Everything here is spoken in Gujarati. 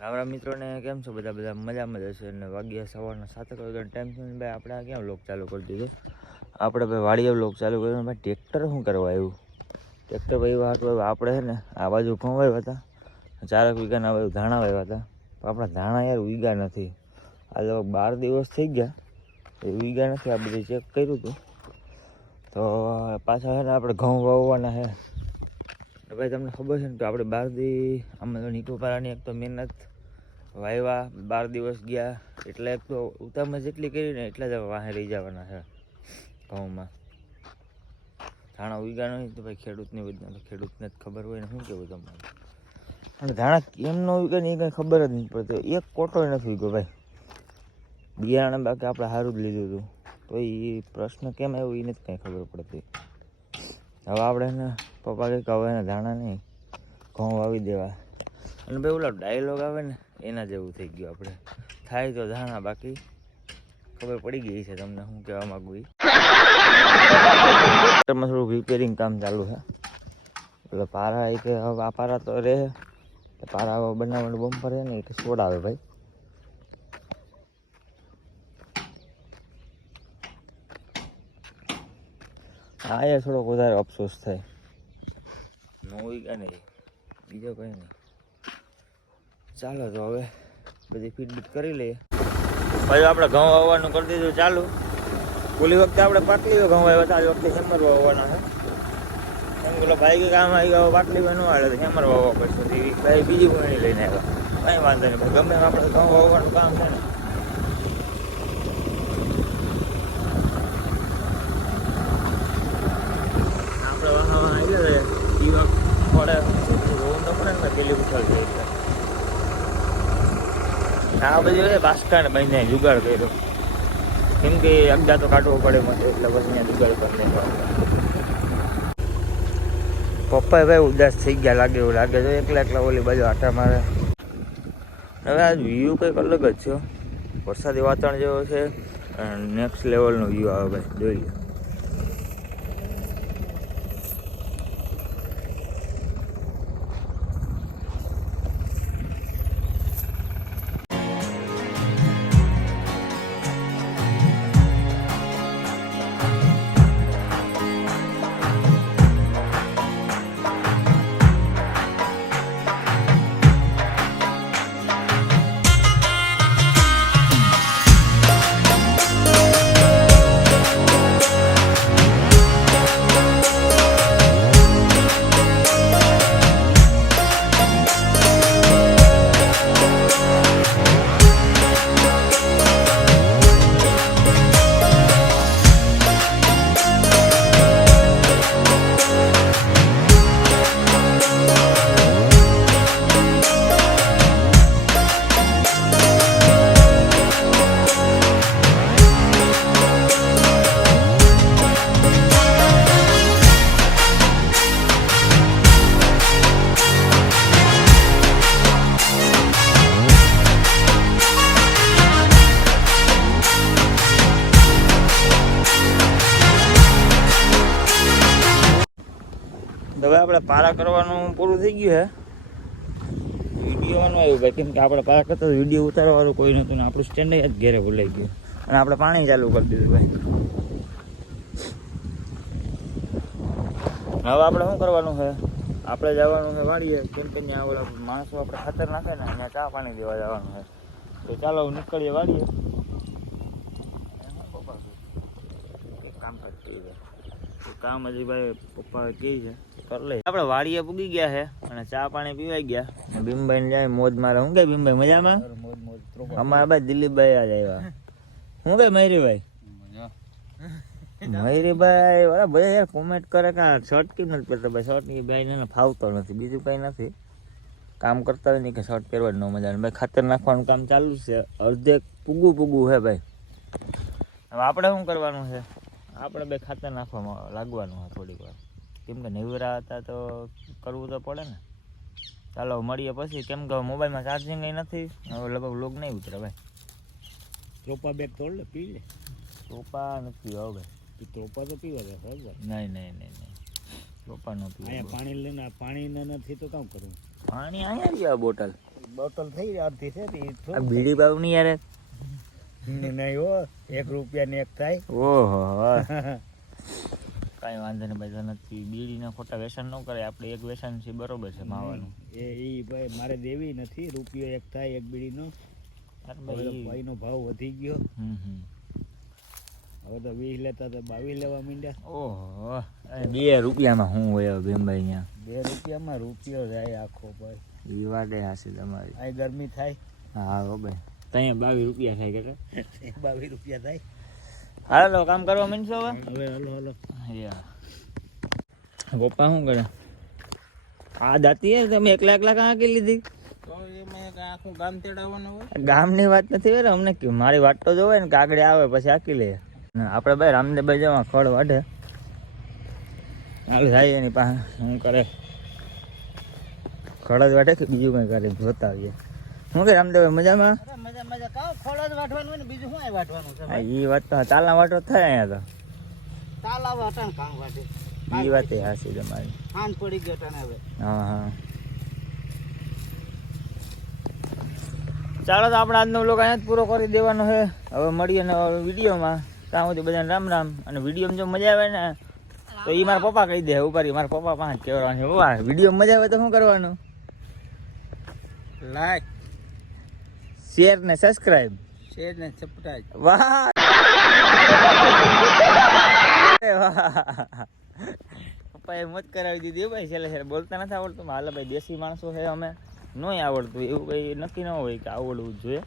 આપણા મિત્રોને કેમ છો? બધા મજામાં જ હશે. અને વાગ્યા સવારના 7 વાગ્યાનો ટાઈમ છે. ભાઈ આપણે આ ક્યાં વ્લોગ ચાલુ કરી દીધો? આપણે ભાઈ વાડીએ વ્લોગ ચાલુ કર્યો. ભાઈ ટ્રેક્ટર શું કરવા આવ્યું? ટ્રેક્ટર ભાઈ વાત આપણે છે ને આ બાજુ ઘઉં વાવ્યા હતા, 4 વીઘાના ધાણા વાવ્યા હતા. આપણા ધાણા યાર વીઘા નથી. આ લગભગ 12 દિવસ થઈ ગયા એ વીઘા નથી. આ બધું ચેક કર્યું હતું તો પાછા છે ને આપણે ઘઉં વાવવાના છે. ભાઈ તમને ખબર છે ને કે આપણે 12 દી આમાં તો નીકોપારાની એક તો મહેનત વાવ્યા, 12 દિવસ ગયા એટલે એક તો ઉતામાં જેટલી કરી ને એટલા જ વાહે રહી જવાના છે ઘઉંમાં. ધાણા વીઘા નહીં તો ભાઈ ખેડૂતને જ ખબર હોય ને શું કેવું તમારે. અને ધાણા કેમ ન વીઘા ને એ કંઈ ખબર જ નહીં પડતી. એક કોટો નથી વીઘો ભાઈ. બિયારણ બાકી આપણે સારું જ લીધું હતું તો એ પ્રશ્ન કેમ આવ્યો એ નથી કાંઈ ખબર પડતી. હવે આપણે ને પપ્પા કંઈક હવે એના ધાણા નહીં ઘઉં વાવી દેવા. અને ભાઈ ઓલા ડાયલોગ આવે ને એના જેવું થઈ ગયું. આપણે થાય તો ધાણા, બાકી ખબર પડી ગઈ છે તમને શું કહેવા માગું. ટ્રેક્ટરમાં થોડું રિપેરિંગ કામ ચાલુ છે. એટલે પારા એ કે હવે આ પારા તો રહે, પારા હવે બનાવવાનું બમ્પર છે ને એ કે છોડાવે ભાઈ. હા યાર થોડોક વધારે અફસોસ થાય. 9 વીઘા નહીં, બીજો કંઈ નહીં. ચાલો તો હવે બધી ફીડબીટ કરી લઈએ. પછી આપણે ઘઉં વાવવાનું કરી દીધું ચાલુ. ઓલી વખતે આપણે પાટલી ઘઉં વાવ્યા હતા, આ વખતે હેમર વાવવાના છે. એમ પેલો ભાઈ કે કામ આવી ગયો પાટલી ન આવે તો હેમર વાવવા પડશે. ભાઈ બીજી વણી લઈને આવ્યા. કંઈ વાંધો નહીં, ગમે આપણે ઘઉં વાવવાનું કામ છે ને. આપણે વાહવા આવી ગયા દીવા પડે રોવું તો પડે ને પેલી ઉછળ છે એટલે આ બધી બાસકા ને બંને જુગાડ કર્યો. કેમ કે અગદા તો કાઢવો પડે મને એટલે બસ અહીંયા જુગાડ કરી નાખવા. પપ્પા ભાઈ ઉદાસ થઈ ગયા લાગે, એવું લાગે તો એકલા ઓલી બાજુ આટા મારે. હવે આ વ્યૂ કંઈક અલગ જ છે. વરસાદી વાતાવરણ જેવો છે. નેક્સ્ટ લેવલનો વ્યૂ આવે ભાઈ, જોઈ લો. હવે આપણે પારા કરવાનું પૂરું થઈ ગયું છે. વિડીયોવાનું આવ્યું ભાઈ, કેમ કે આપણે પારા કરતા વિડીયો ઉતારવાનું કોઈ નહોતું ને આપણું સ્ટેન્ડ જ ઘેરે ભૂલાઈ ગયું. અને આપણે પાણી ચાલુ કરી દીધું ભાઈ. હવે આપણે શું કરવાનું છે? આપણે જવાનું છે વાડીએ. કેમ કે ત્યાં ઓલા માણસો આપણે ખાતર નાખે ને ત્યાં ચા પાણી દેવા જવાનું છે. તો ચાલો નીકળીએ વાડીએ. કામ કરતી કામ હજી ભાઈ પપ્પા કહે છે કરી લે. આપણે વાડીએ પૂગી ગયા છે અને ચા પાણી પીવાઈ ગયા. ભીમભાઈ ને જાય મોજ મારે. શું કે ભીમભાઈ મજામાં? અમારા ભાઈ દિલીપભાઈ આજ આવ્યા. શું કે મયુરીભાઈ? મયુરીભાઈ બરાબર ભાઈ યાર કોમેન્ટ કરે કે શર્ટ કેમ નથી પહેરતા? ભાઈ શર્ટ ની ભાઈ ને ફાવતો નથી, બીજું કઈ નથી. કામ કરતા હોય નહીં કે શર્ટ પહેરવા જ ન મજા આવે. ભાઈ ખાતર નાખવાનું કામ ચાલુ છે. અડધે પૂગું છે ભાઈ. હવે આપણે શું કરવાનું છે? આપણે બે ખાતર નાખવામાં લાગવાનું હોય થોડીક વાર. કેમ કે નવીરા હતા તો કરવું તો પડે ને. ચાલો મળીએ પછી. કેમ કે મોબાઈલમાં ચાર્જિંગ નથી. હવે લગભગ લોગ નહીં ઉતરે ભાઈ. ત્રોપા બેગ તોડ લે, પી લે. ચોપા નથી હવે ભાઈ. ત્રોપા તો પીવા દે. નહીં ચોપા ન પીવા. અહીંયા પાણી લઈને પાણી નથી તો કામ કરવું? પાણી અહીંયા જ બોટલ બોટલ થઈ અડધી છે તે ઈ આ થોડું બીડી બાવ નહીં યાર નહીં હો 1 રૂપિયાની એક થાય ઓહો કાંઈ વાંધો નહીં ભાઈ નથી બીડીના ખોટા વ્યસન ન કરે આપણે એક વ્યસન છે બરોબર છે માવાનું એ ઈ ભાઈ મારે દેવી નથી રૂપિયો એક થાય એક બીડીનો અરે હવે તો ભાઈ ભાઈનો ભાવ વધી ગયો હવે તો 20 લેતા તો 22 લેવા માંડ્યા ઓહો 2 રૂપિયામાં શું હોય હવે ભીમભાઈ ત્યાં 2 રૂપિયામાં રૂપિયો જાય આખો ભાઈ એ વાતે હાસી તમારી આ ગરમી થાય હા હો ભાઈ ત્યાં 22 રૂપિયા થાય કે 22 રૂપિયા થાય હાલો કામ કરવા માંડશો હવે હવે હલો હલો પપ્પા શું કરે આ દાતી હે તમે એકલા કાં કે લીધી તો એમાં આખું ગામ તેડાવવાનું હોય ગામની વાત નથી હોય અમને મારી વાત તો જોવે ને કે આગળ આવે પછી આકી લે આપણે ભાઈ રામદેવભાઈ જવા ખડ વાઢે હાલ જાય એની પાસે શું કરે ખડ જ વાઢે કે બીજું કંઈ કરે જોતા આવીએ શું કે રામદેવભાઈ મજામાં મજા મજા કાવ ખોળ જ વાટવાનું હોય ને બીજું શું વાટવાનું છે હા એ વાત તો તાલના વાટો થાય અહીંયા તાલા વાટણ કામ વાટે તો એ વાત હાસી તમારી ખાન પડી ગયો તને હવે હા હા ચાલો તો આપણે આજનો વ્લોગ અહીંયા જ પૂરો કરી દેવાનો છે હવે મળીએ ને વિડીયોમાં ત્યાં સુધી બધાને રામ રામ અને વિડીયોમાં જો મજા આવે ને તો એ મારા પપ્પા કહી દે ઉપર મારા પપ્પા પાસે જ કહેવાનું પપ્પા વિડીયો મજા આવે તો શું કરવાનું લાઈક શેર ને સબસ્ક્રાઇબ શેર ને સબસ્ક્રાઇબ વાહ પપ્પા એ મત કરાવી દીધી હો ભાઈ છેલ્લે બોલતા નથી આવડતું હાલ ભાઈ દેશી માણસો છે અમે નહીં આવડતું એવું કંઈ નક્કી ન હોય કે આવડવું જ જોઈએ